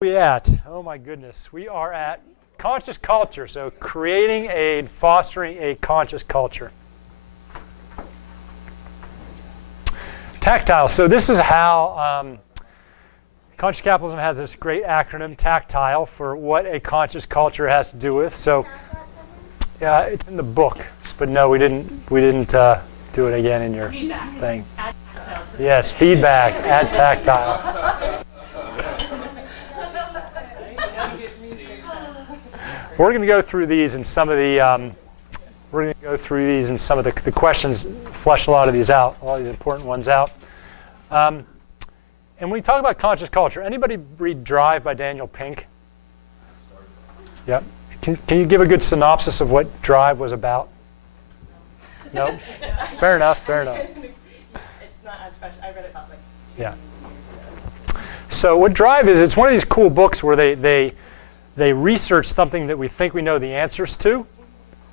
We at? Oh my goodness. We are at conscious culture. So creating and fostering a conscious culture. Tactile. So this is how conscious capitalism has this great acronym, tactile, for what a conscious culture has to do with. So yeah, it's in the book, but no, we didn't do it again in your thing. Yes, feedback. Add tactile. We're going to go through these and some of the the questions, flesh a lot of these out, a lot of these important ones out. And when we talk about conscious culture, anybody read Drive by Daniel Pink? Yep. Can you give a good synopsis of what Drive was about? No? Fair enough, fair enough. It's not as fresh. I read it about like 2 Yeah. years ago. So what Drive is, it's one of these cool books where they research something that we think we know the answers to.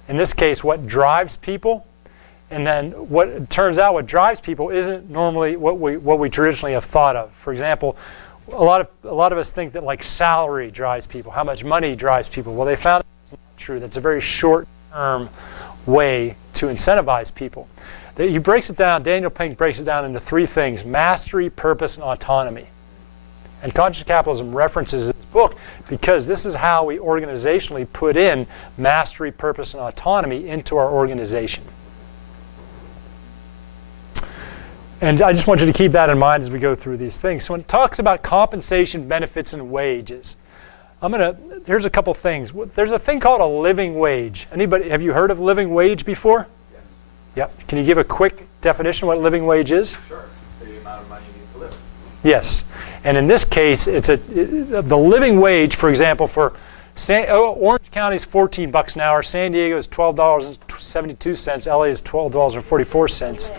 In this case, what drives people. And then what it turns out what drives people isn't normally what we traditionally have thought of. For example, a lot of us think that like salary drives people, how much money drives people. Well, they found that's not true. That's a very short-term way to incentivize people. He breaks it down, Daniel Pink breaks it down into 3 things: mastery, purpose, and autonomy. And conscious capitalism references this book because this is how we organizationally put in mastery, purpose, and autonomy into our organization. And I just want you to keep that in mind as we go through these things. So when it talks about compensation, benefits, and wages, here's a couple things. There's a thing called a living wage. Anybody, have you heard of living wage before? Yes. Yep. Can you give a quick definition of what living wage is? Sure. The amount of money you need to live. Yes. And in this case, it's the living wage, for example, for Orange County is $14 an hour, San Diego is $12.72, LA is $12.44.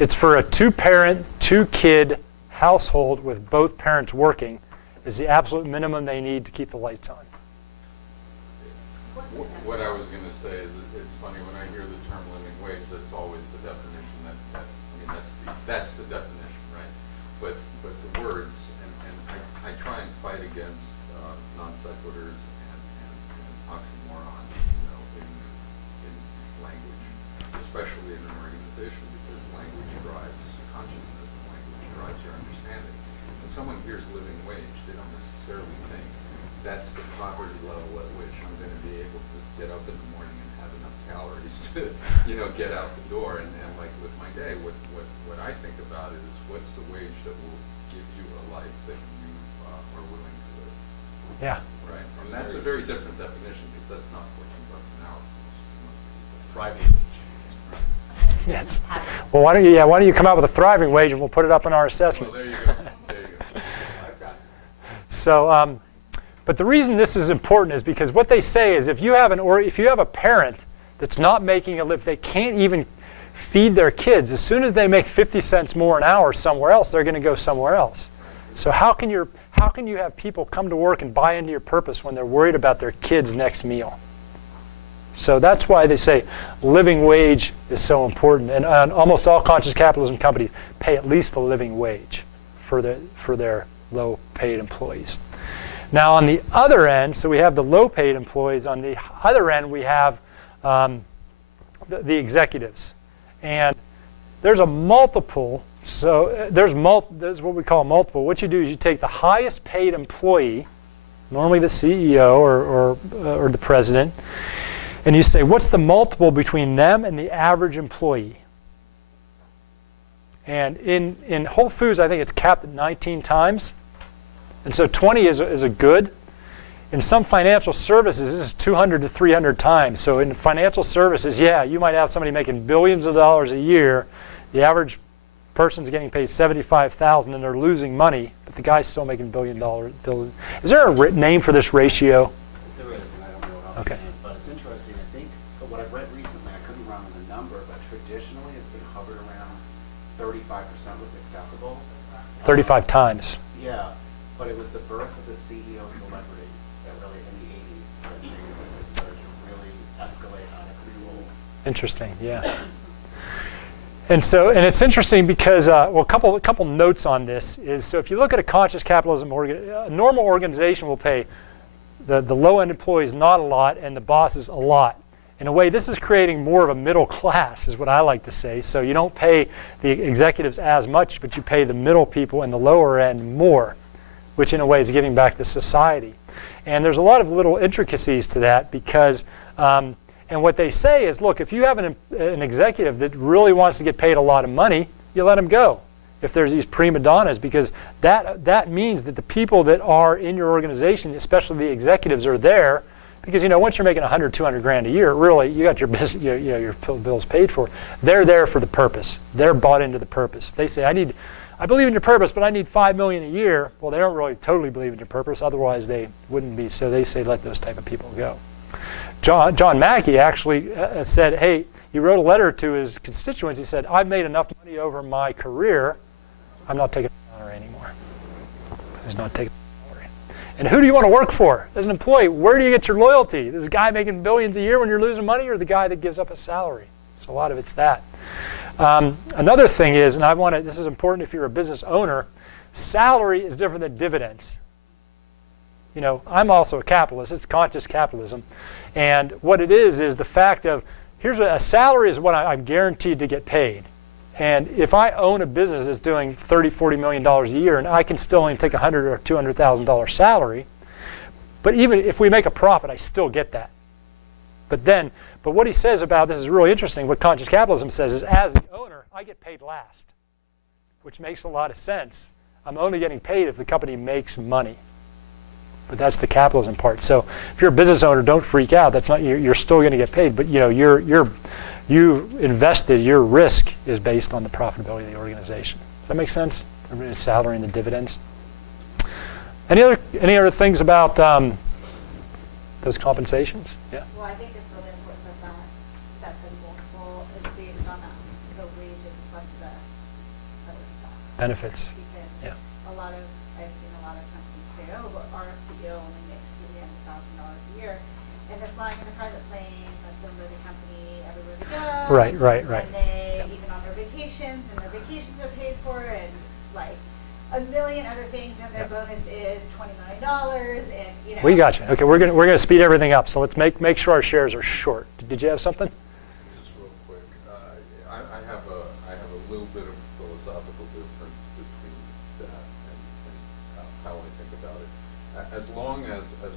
It's for a 2-parent, 2-kid household with both parents working is the absolute minimum they need to keep the lights on. What I was going to say is it's funny when I hear the term living wage, that's always the definition that's the definition, right? But the words, and I try and fight against non sequiturs and oxymorons, in language, especially in an organization, because language drives consciousness and language drives your understanding. When someone hears living wage, they don't necessarily think that's the poverty level at which I'm going to be able to get up in the morning and have enough calories to, get out the door. And like with my day, what I think about is what's the wage that will give you a life that you are willing to live. Yeah. Right. And that's a very different definition because that's not $14 an hour. Thriving wage. Yes. Well, why don't you come out with a thriving wage and we'll put it up in our assessment. Well, there you go. There you go. I've got it. So, but the reason this is important is because what they say is if you have a parent that's not making a living, they can't even feed their kids. As soon as they make 50 cents more an hour somewhere else, they're going to go somewhere else. So how can you have people come to work and buy into your purpose when they're worried about their kids' next meal? So that's why they say living wage is so important. And almost all conscious capitalism companies pay at least a living wage for their low-paid employees. Now on the other end, so we have the low-paid employees. On the other end, we have the executives. And there's a multiple. So there's what we call a multiple. What you do is you take the highest paid employee, normally the CEO or the president, and you say, what's the multiple between them and the average employee? And in Whole Foods, I think it's capped at 19 times. And so 20 is a good. In some financial services, this is 200 to 300 times. So in financial services, yeah, you might have somebody making billions of dollars a year. The average person's getting paid $75,000 and they're losing money, but the guy's still making billion. Is there a name for this ratio? There is, and I don't know how Okay. to name, but it's interesting. I think what I've read recently, I couldn't remember the number, but traditionally it's been hovered around 35% was acceptable. 35 times. Yeah, but it was the birth of the CEO celebrity that really, in the 80s, that triggered this surge to really escalate on a pretty low. Interesting, yeah. And it's interesting because, well, a couple notes on this is, so if you look at a conscious capitalism, a normal organization will pay the low-end employees not a lot and the bosses a lot. In a way, this is creating more of a middle class, is what I like to say. So you don't pay the executives as much, but you pay the middle people and the lower end more, which in a way is giving back to society. And there's a lot of little intricacies to that because, and what they say is, look, if you have an executive that really wants to get paid a lot of money, you let him go. If there's these prima donnas, because that means that the people that are in your organization, especially the executives, are there because, once you're making 100, 200 grand a year, really, you got your business, your bills paid for. They're there for the purpose. They're bought into the purpose. If they say, I believe in your purpose, but I need $5 million a year, well, they don't really totally believe in your purpose. Otherwise, they wouldn't be. So they say, let those type of people go. John Mackey actually said, hey, he wrote a letter to his constituents. He said, I've made enough money over my career. I'm not taking a salary anymore. He's not taking a salary. And who do you want to work for as an employee? Where do you get your loyalty? This guy making billions a year when you're losing money, or the guy that gives up a salary? So a lot of it's that. Another thing is, and this is important if you're a business owner, salary is different than dividends. I'm also a capitalist. It's conscious capitalism. And what it is the fact of, here's what a salary is, what I'm guaranteed to get paid. And if I own a business that's doing $30, $40 million a year, and I can still only take $100,000 or $200,000 salary, but even if we make a profit, I still get that. But what he says about this is really interesting. What conscious capitalism says is, as the owner, I get paid last, which makes a lot of sense. I'm only getting paid if the company makes money. But that's the capitalism part. So if you're a business owner, don't freak out. That's not you're still going to get paid. But you invested. Your risk is based on the profitability of the organization. Does that make sense? The salary and the dividends. Any other things about those compensations? Yeah. Well, I think it's really important that the multiple is based on the wages plus the other stuff. Benefits. Because Yeah. I've seen a lot of companies say, oh, but our CEO only makes $300,000 a year, and they're flying in a private plane that's owned by the company everywhere they go. Right. And they, even on their vacations, and their vacations are paid for, and like a million other things, and their bonus is $20 million, and We got you. Okay, we're gonna speed everything up. So let's make sure our shares are short. Did you have something? Just real quick, I have a little bit of philosophical difference between that and how I think about it. As long as a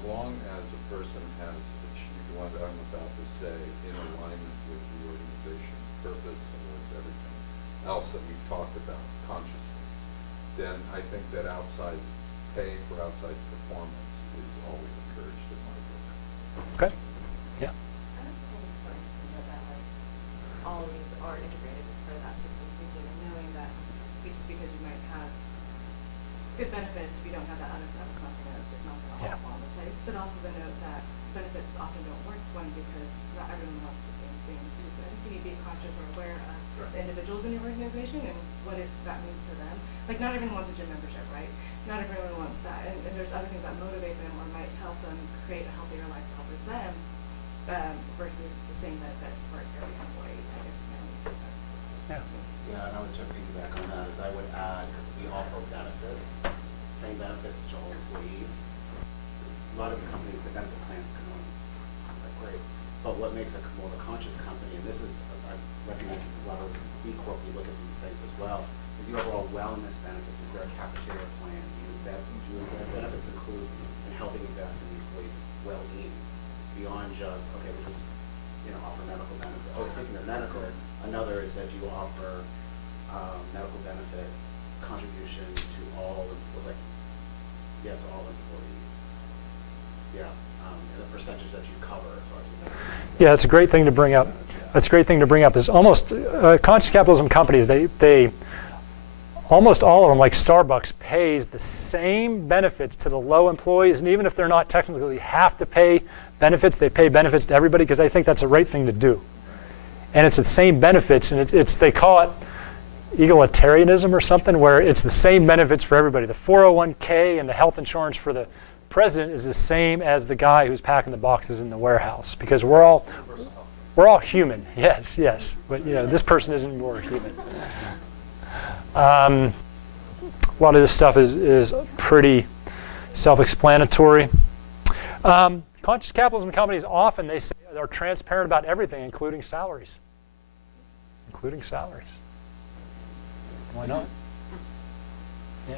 person has achieved what I'm about to say in alignment with the organization purpose and with everything else that we've talked about consciously, then I think that outside pay for outside performance is always encouraged in my book. Okay. Yeah. I don't think it's important to know that all of these are integrated as part of that systems thinking, and knowing that just because you might have good benefits, if you don't have that other stuff, it's not gonna all fall into place. But also the note that benefits often don't work because not everyone wants the same things too. So I think you need to be conscious or aware of the individuals in your organization and what that means to them. Like, not everyone wants a gym membership, right? Not everyone wants that, and there's other things that motivate them or might help them create a healthier lifestyle for them versus the same benefits for every employee. I guess it makes sense. Yeah. Yeah, and I would just piggyback on that, is I would add, because we offer benefits, same benefits to all employees. A lot of the companies, the benefit plans come on, like, great. But what makes a more of a conscious company, and this is, I recognize a lot of B Corp, we look at these things as well, is the overall wellness benefits. Is there a cafeteria plan? Do benefits include in helping invest in the employees' well-being beyond just, okay, we'll just offer medical benefit. Oh, speaking of medical, another is that you offer medical benefit contribution to all employees. To all employees. Yeah, and the percentage that you cover as far as the medical. Yeah, that's a great thing to bring up. That's a great thing to bring up. Is almost conscious capitalism companies. They almost all of them, like Starbucks, pays the same benefits to the low employees, and even if they're not technically have to pay benefits, they pay benefits to everybody because they think that's the right thing to do. And it's the same benefits, and they call it egalitarianism or something, where it's the same benefits for everybody. The 401k and the health insurance for the president is the same as the guy who's packing the boxes in the warehouse, because we're all We're all human, yes, yes. But this person isn't more human. A lot of this stuff is pretty self-explanatory. Conscious capitalism companies often, they say, are transparent about everything, including salaries. Including salaries. Why not? Yeah.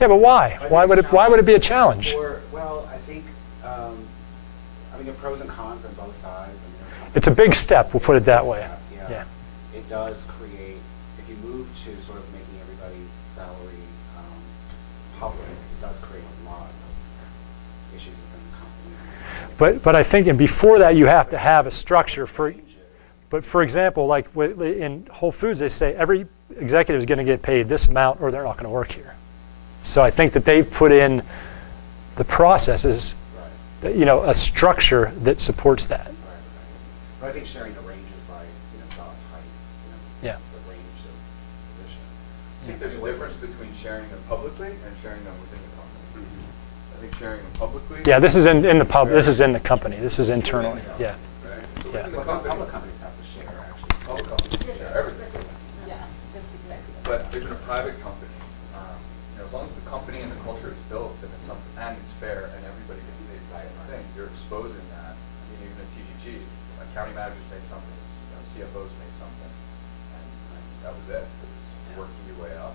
Yeah, but why? Why would it be a challenge? Well, I think, there are pros and cons on both sides. It's a big step, we'll put it that way. Yeah. It does create, if you move to sort of making everybody's salary public, it does create a lot of issues within the company. But I think, and before that, you have to have a structure for. But for example, like in Whole Foods, they say every executive is going to get paid this amount, or they're not going to work here. So I think that they've put in the processes, a structure that supports that. But I think sharing the ranges by job type, this is the range of position. I think there's a difference between sharing them publicly and sharing them within the company. I think sharing them publicly. Yeah, this is in the pub. This is in the company. This is internally. Yeah. Right? So Yeah. within the Well, some company, public companies have to share, actually. public companies share everything. Yeah, that's exactly. But if in a private company, as long as the company and the culture is built and it's something and it's fair and everybody gets paid the same thing, you're exposing that. Even at TGG, county managers made something, CFOs made something, and that was it. Working your way up.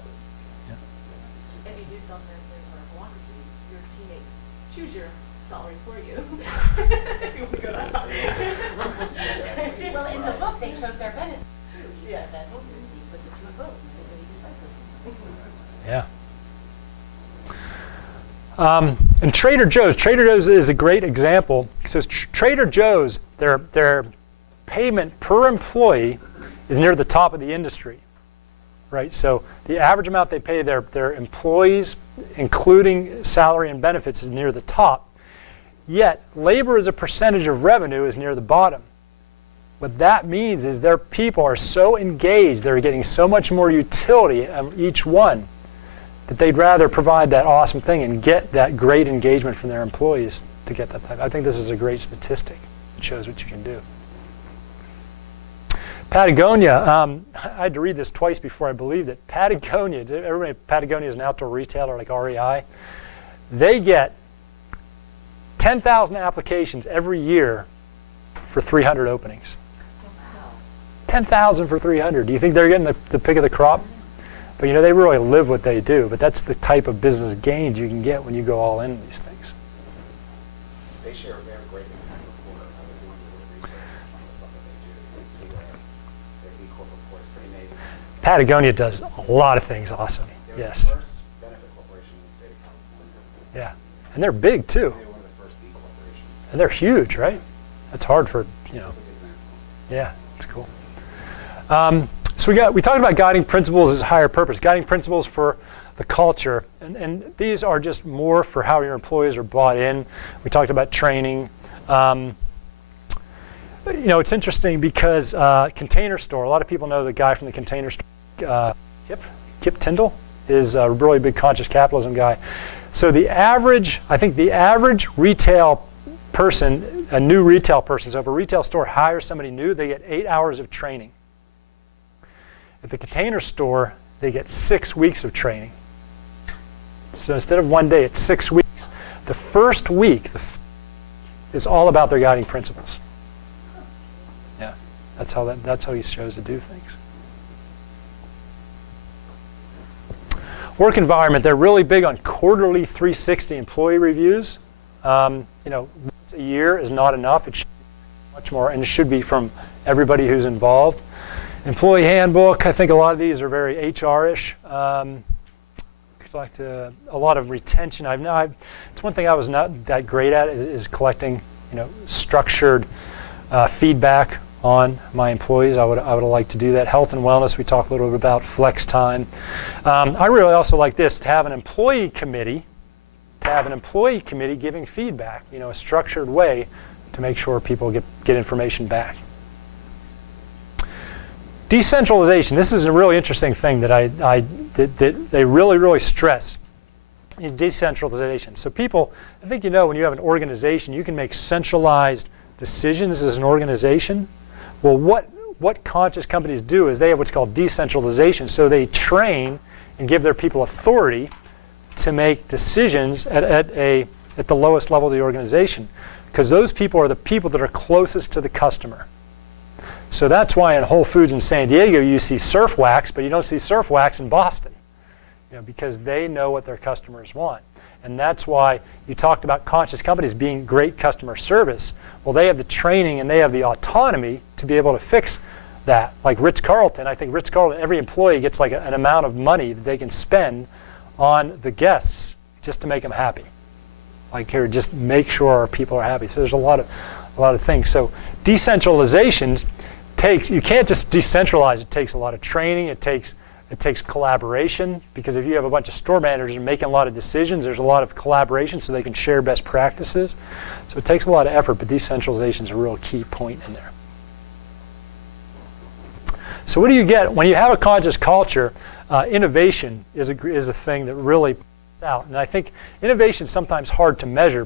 If you do self-regulate or democracy, your teammates choose your salary for you. If you want to go that route. Well, in the book, they chose their benefits too. He says that, he puts it to a vote, and everybody decides it. Yeah. And Trader Joe's is a great example. So Trader Joe's, their payment per employee is near the top of the industry, right? So the average amount they pay their employees, including salary and benefits, is near the top. Yet labor as a percentage of revenue is near the bottom. What that means is their people are so engaged, they're getting so much more utility each one, that they'd rather provide that awesome thing and get that great engagement from their employees to get that type. I think this is a great statistic. It shows what you can do. Patagonia, I had to read this twice before I believed it. Patagonia, Patagonia is an outdoor retailer like REI. They get 10,000 applications every year for 300 openings. 10,000 for 300. Do you think they're getting the pick of the crop? But they really live what they do. But that's the type of business gains you can get when you go all in these things. They share a very great impact report. I was doing a little research on some of the stuff that they do. You can see their B Corp report is pretty amazing. Patagonia does a lot of things awesome. They're Yes. the first benefit corporation in the state of California. Yeah. And they're big too. They were one of the first B corporations. And they're huge, right? That's hard for, That's a good example. yeah, it's cool. So we talked about guiding principles as higher purpose, guiding principles for the culture. And these are just more for how your employees are bought in. We talked about training. It's interesting because Container Store, a lot of people know the guy from the Container Store, Kip Tyndall, is a really big conscious capitalism guy. So I think the average retail person, a new retail person, so if a retail store hires somebody new, they get 8 hours of training. At the Container Store, they get 6 weeks of training. So instead of 1 day, it's 6 weeks. The first week is all about their guiding principles. Yeah, that's how he chose to do things. Work environment, they're really big on quarterly 360 employee reviews. Once a year is not enough. It should be much more, and it should be from everybody who's involved. Employee handbook, I think a lot of these are very HR-ish. Collect a lot of retention. It's one thing I was not that great at is collecting, structured feedback on my employees. I would have liked to do that. Health and wellness, we talked a little bit about. Flex time. I really also like this, to have an employee committee giving feedback, a structured way to make sure people get information back. Decentralization. This is a really interesting thing that that they really, really stress. is decentralization. So people, I think you know when you have an organization, you can make centralized decisions as an organization. Well, what conscious companies do is they have what's called decentralization. So they train and give their people authority to make decisions at the lowest level of the organization, because those people are the people that are closest to the customer. So that's why in Whole Foods in San Diego you see Surf Wax, but you don't see Surf Wax in Boston, because they know what their customers want. And that's why you talked about conscious companies being great customer service. Well, they have the training and they have the autonomy to be able to fix that. Like Ritz-Carlton, I think Ritz-Carlton, every employee gets like an amount of money that they can spend on the guests just to make them happy. Like here, just make sure our people are happy. So there's a lot of things. So decentralization takes, you can't just decentralize. It takes a lot of training. It takes collaboration, because if you have a bunch of store managers making a lot of decisions, there's a lot of collaboration so they can share best practices. So it takes a lot of effort, but decentralization is a real key point in there. So what do you get when you have a conscious culture? Innovation is a thing that really pops out. And I think innovation is sometimes hard to measure.